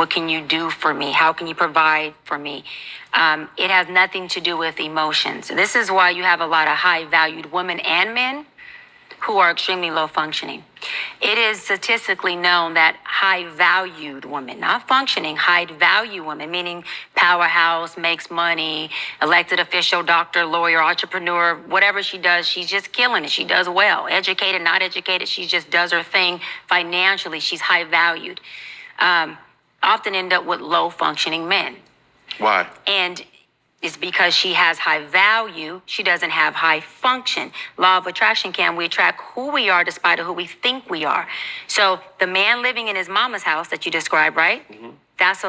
What can you do for me? How can you provide for me? It has nothing to do with emotions. This is why you have a lot of high valued women and men who are extremely low functioning. It is statistically known that high valued women, not functioning, high value women, meaning powerhouse, makes money, elected official, doctor, lawyer, entrepreneur, whatever she does, she's just killing it. She does well. Educated, not educated, she just does her thing financially. She's high valued. Often end up with low functioning men. Why? And it's because she has high value. She doesn't have high function. Law of attraction, we attract who we are despite of who we think we are. So the man living in his mama's house that you described, right? Mm-hmm. That's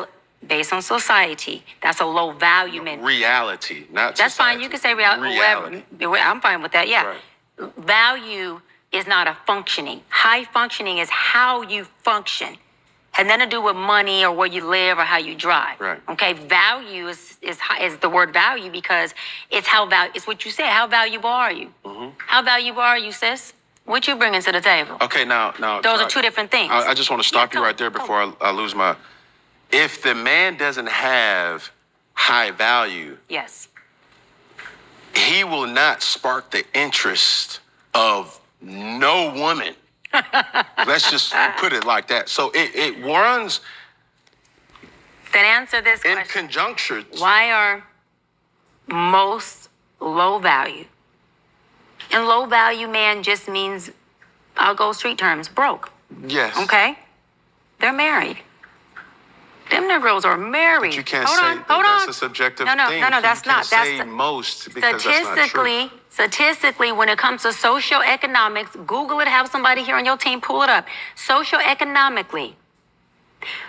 based on society. That's a low value man. Reality, not That's society. fine. You can say reality. I'm fine with that. Yeah. Right. Value is not a functioning. High functioning is how you function. Has nothing to do with money or where you live or how you drive. Right. Okay. Value is the word value because it's it's what you say. How valuable are you? Mm-hmm. How valuable are you, sis? What you bringing to the table? Okay, now. Those are two different things. I just want to stop you right there before I lose my. If the man doesn't have high value, yes, he will not spark the interest of no woman. Let's just put it like that. So it runs. Then answer this question. In conjunction. Why are most low value? And low value man just means, I'll go street terms, broke. Yes. Okay? They're married. Them Negroes are married. But you can't say that's a subjective thing. No, that's not. That's most because that's not true. Statistically, when it comes to socioeconomics, Google it, have somebody here on your team pull it up. Socioeconomically,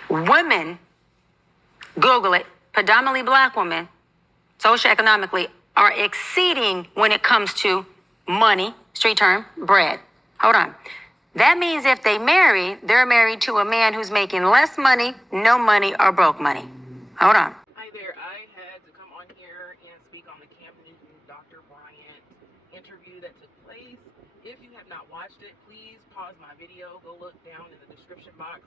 women, Google it, predominantly black women, socioeconomically, are exceeding when it comes to money, street term, bread. Hold on. That means if they marry, they're married to a man who's making less money, no money, or broke money. Hold on. Hi there. I had to come on here and speak on the Cam Newton Dr. Bryant interview that took place. If you have not watched it, please pause my video, go look down in the description box,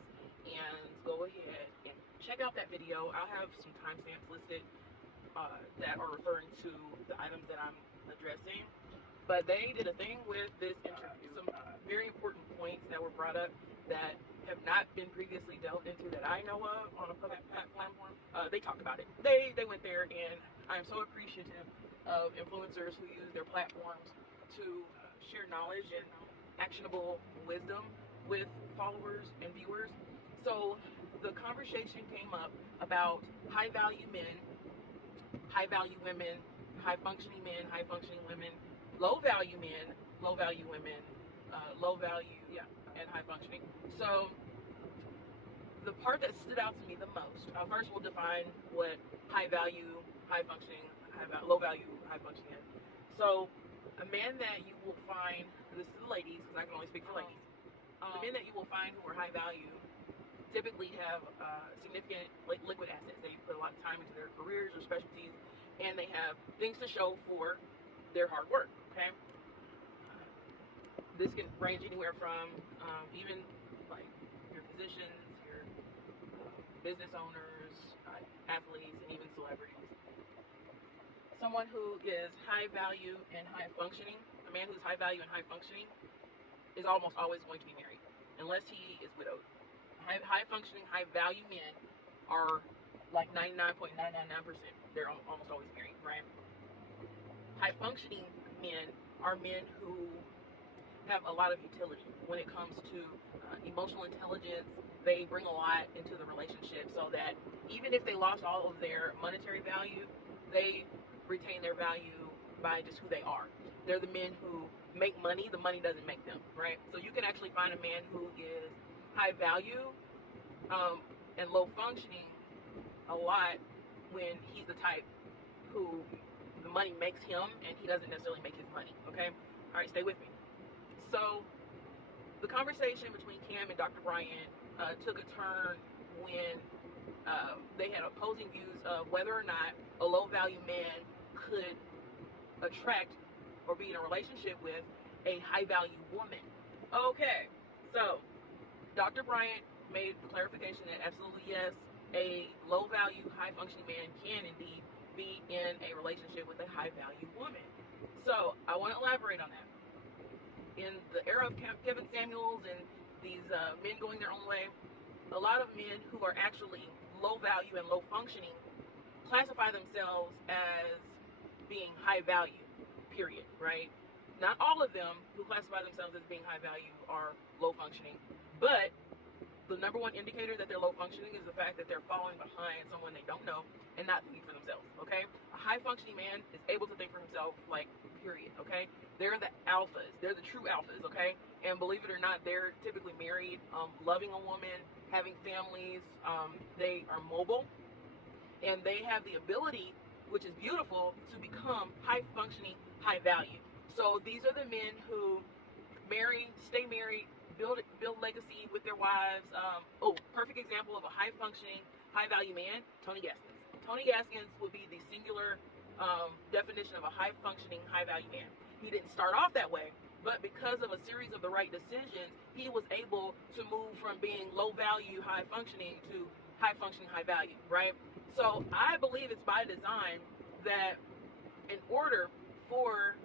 and go ahead and check out that video. I'll have some timestamps listed that are referring to the items that I'm addressing. But they did a thing with this interview, some very important points that were brought up that have not been previously delved into that I know of on a public platform. They talked about it. They went there, and I'm so appreciative of influencers who use their platforms to share knowledge and actionable wisdom with followers and viewers. So the conversation came up about high value men, high value women, high functioning men, high functioning women, low value men, low value women, low value, and high functioning. So the part that stood out to me the most, first we'll define what high value, high functioning, low value, high functioning is. So a man that you will find, this is the ladies, because I can only speak for ladies, the men that you will find who are high value typically have significant liquid assets. They put a lot of time into their careers or specialties, and they have things to show for their hard work. Okay, this can range anywhere from even like your physicians, your business owners, athletes, and even celebrities. Someone who is high value and high functioning, a man who's high value and high functioning, is almost always going to be married, unless he is widowed. High functioning, high value men are like 99.999%. They're almost always married, right? High functioning men are men who have a lot of utility when it comes to emotional intelligence. They bring a lot into the relationship so that even if they lost all of their monetary value, they retain their value by just who they are. They're the men who make money. The money doesn't make them, right? So you can actually find a man who is high value and low functioning a lot when he's the type who the money makes him and he doesn't necessarily make his money. Okay? All right, stay with me. So the conversation between Cam and Dr. Bryant took a turn when they had opposing views of whether or not a low value man could attract or be in a relationship with a high value woman. Okay, so Dr. Bryant made the clarification that absolutely yes, a low value, high functioning man can indeed be in a relationship with a high value woman. So I want to elaborate on that. In the era of Kevin Samuels and these men going their own way, a lot of men who are actually low value and low functioning classify themselves as being high value, period, right? Not all of them who classify themselves as being high value are low functioning, but the number one indicator that they're low functioning is the fact that they're falling behind someone they don't know and not thinking for themselves, okay? A high functioning man is able to think for himself, like, period, okay? They're the alphas. They're the true alphas, okay? And believe it or not, they're typically married, loving a woman, having families. They are mobile, and they have the ability, which is beautiful, to become high functioning, high value. So these are the men who marry, stay married, build legacy with their wives. Perfect example of a high functioning, high value man, Tony Gaskins. Tony Gaskins would be the singular definition of a high functioning, high value man. He didn't start off that way, but because of a series of the right decisions, he was able to move from being low value, high functioning to high functioning, high value, right? So I believe it's by design that in order for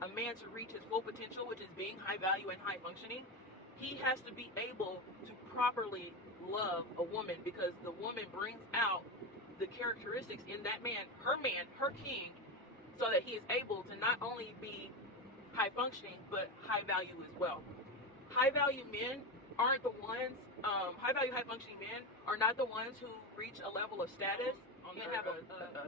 a man to reach his full potential, which is being high value and high functioning, he has to be able to properly love a woman, because the woman brings out the characteristics in that man, her king, so that he is able to not only be high functioning but high value as well. High value men aren't the ones, high value, high functioning men are not the ones who reach a level of status and have a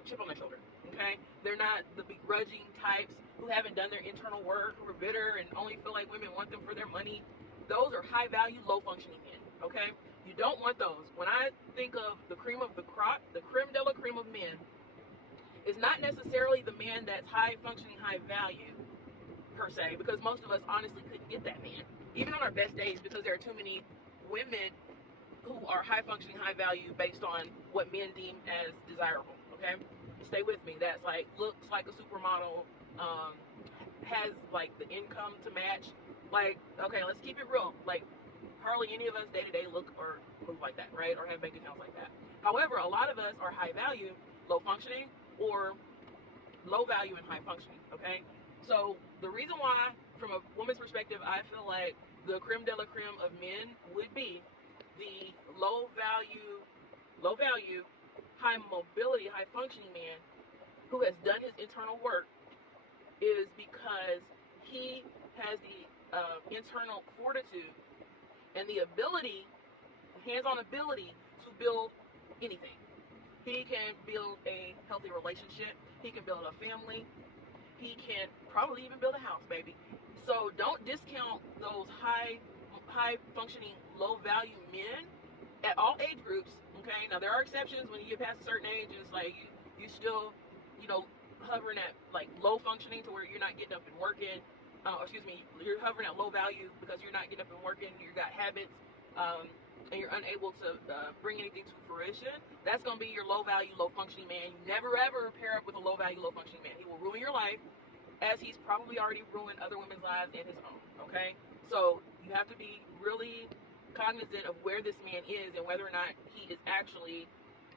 chip on their shoulder, okay? They're not the begrudging types who haven't done their internal work, who are bitter and only feel like women want them for their money. Those are high value, low functioning men, okay? You don't want those. When I think of the cream of the crop, the creme de la creme of men, it's not necessarily the man that's high functioning, high value per se, because most of us honestly couldn't get that man, even on our best days, because there are too many women who are high functioning, high value based on what men deem as desirable, okay? Stay with me. That's like, looks like a supermodel, has like the income to match. Like, okay, let's keep it real. Like, hardly any of us day to day look or move like that, right? Or have bank accounts like that. However, a lot of us are high value, low functioning, or low value and high functioning, okay? So the reason why, from a woman's perspective, I feel like the creme de la creme of men would be the low value, high mobility, high functioning man who has done his internal work, is because he has the internal fortitude and the ability, hands-on ability, to build anything. He can build a healthy relationship. He can build a family. He can probably even build a house, baby. So don't discount those high functioning, low value men at all age groups. Okay, now there are exceptions when you get past a certain age, and it's like you still, hovering at like low functioning to where you're not getting up and working. You're hovering at low value because you're not getting up and working. You got habits, and you're unable to bring anything to fruition. That's going to be your low value, low functioning man. You never ever pair up with a low value, low functioning man. He will ruin your life, as he's probably already ruined other women's lives and his own. Okay, so you have to be really cognizant of where this man is and whether or not he is actually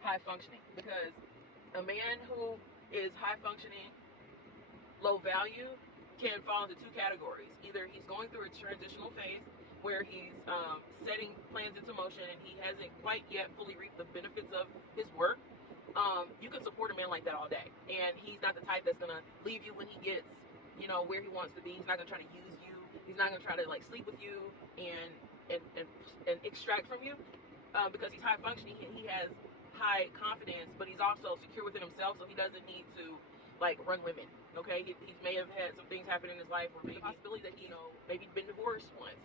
high functioning, because a man who is high functioning, low value can fall into two categories. Either he's going through a transitional phase where he's setting plans into motion and he hasn't quite yet fully reaped the benefits of his work. You can support a man like that all day, and he's not the type that's gonna leave you when he gets, where he wants to be. He's not gonna try to use you. He's not gonna try to like sleep with you and extract from you, because he's high functioning. He has high confidence, but he's also secure within himself, so he doesn't need to like run women. Okay, he may have had some things happen in his life, or maybe the possibility that he maybe been divorced once,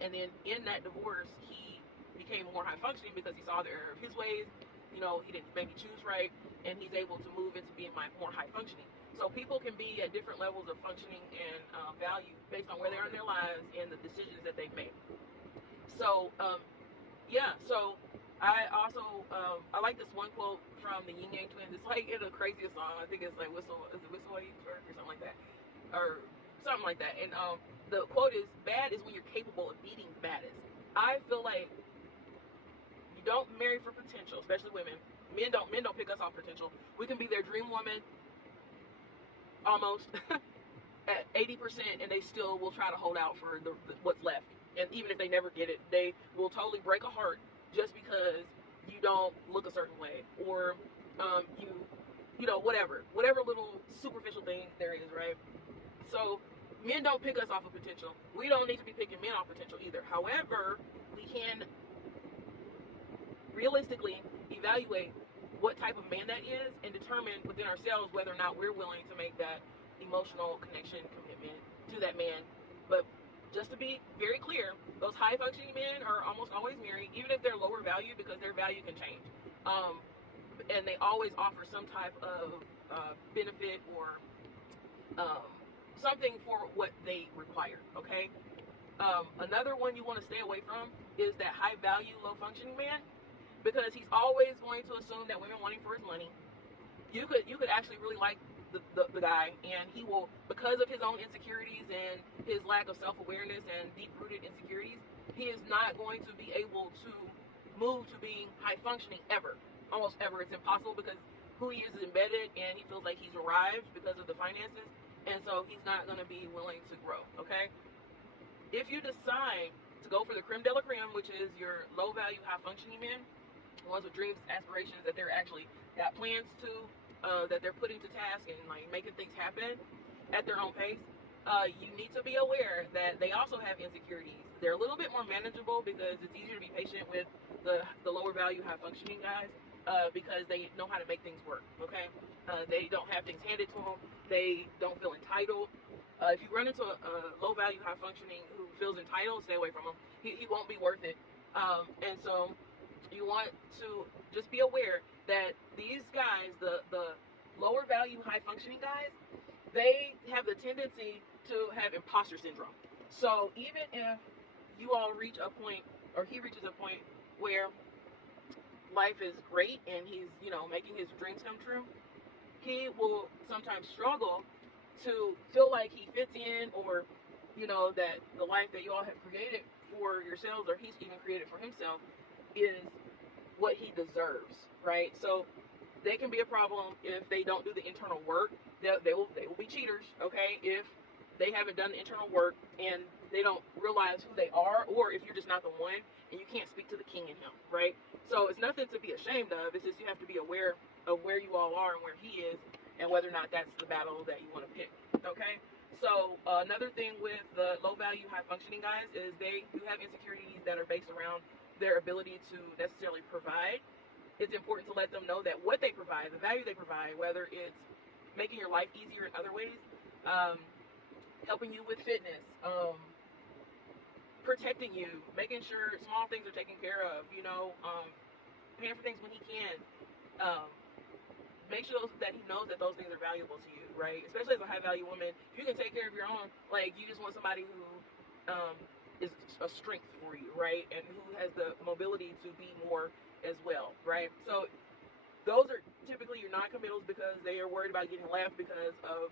and then in that divorce he became more high functioning because he saw the error of his ways. He didn't maybe choose right, and he's able to move into being more high functioning. So people can be at different levels of functioning and value based on where they are in their lives and the decisions that they've made. So so I also I like this one quote from the Yin Yang Twins. It's like in the craziest song. I think it's like Whistle Away or something like that, or something like that. And the quote is, "Bad is when you're capable of beating the baddest." I feel like You don't marry for potential, especially women. Men don't pick us off potential. We can be their dream woman almost at 80%, and they still will try to hold out for what's left. And even if they never get it, they will totally break a heart just because you don't look a certain way, or you know, whatever little superficial thing there is, right? So men don't pick us off of potential. We don't need to be picking men off potential either. However, we can realistically evaluate what type of man that is and determine within ourselves whether or not we're willing to make that emotional connection commitment to that man. But just to be very clear, those high functioning men are almost always married, even if they're lower value, because their value can change. And they always offer some type of benefit or something for what they require, okay? Another one you want to stay away from is that high value, low functioning man, because he's always going to assume that women want him for his money. You could actually really like the guy, and he will, because of his own insecurities and his lack of self-awareness and deep-rooted insecurities, he is not going to be able to move to being high functioning ever, almost ever. It's impossible because who he is embedded, and he feels like he's arrived because of the finances, and so he's not going to be willing to grow, okay? If you decide to go for the creme de la creme, which is your low value, high functioning men, ones with dreams, aspirations that they're actually got plans to, that they're putting to task and like making things happen at their own pace, you need to be aware that they also have insecurities. They're a little bit more manageable because it's easier to be patient with the lower value, high functioning guys, because they know how to make things work, okay? They don't have things handed to them. They don't feel entitled. If you run into a low value, high functioning who feels entitled, stay away from him. He won't be worth it. And so you want to just be aware that these guys, the lower value, high functioning guys, they have the tendency to have imposter syndrome. So even if you all reach a point, or he reaches a point where life is great and he's, you know, making his dreams come true, he will sometimes struggle to feel like he fits in, or, you know, that the life that you all have created for yourselves, or he's even created for himself, is what he deserves, right? So they can be a problem if they don't do the internal work. They will be cheaters, okay, if they haven't done the internal work and they don't realize who they are, or if you're just not the one and you can't speak to the king in him, right? So it's nothing to be ashamed of. It's just you have to be aware of where you all are and where he is, and whether or not that's the battle that you want to pick, okay? So another thing with the low value, high functioning guys is they do have insecurities that are based around their ability to necessarily provide. It's important to let them know that what they provide, the value they provide, whether it's making your life easier in other ways, helping you with fitness, protecting you, making sure small things are taken care of, you know, paying for things when he can. Make sure that he knows that those things are valuable to you, right? Especially as a high value woman, if you can take care of your own, like, you just want somebody who is a strength for you, right? And who has the mobility to be more as well, right? So those are typically your non-committals because they are worried about getting left because of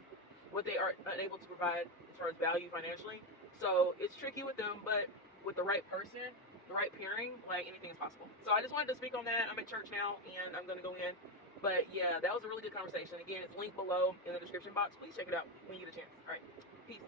what they are unable to provide as far as value financially. So it's tricky with them, but with the right person, the right pairing, like, anything is possible. So I just wanted to speak on that. I'm at church now and I'm going to go in. But yeah, that was a really good conversation. Again, it's linked below in the description box. Please check it out when you get a chance. All right, peace.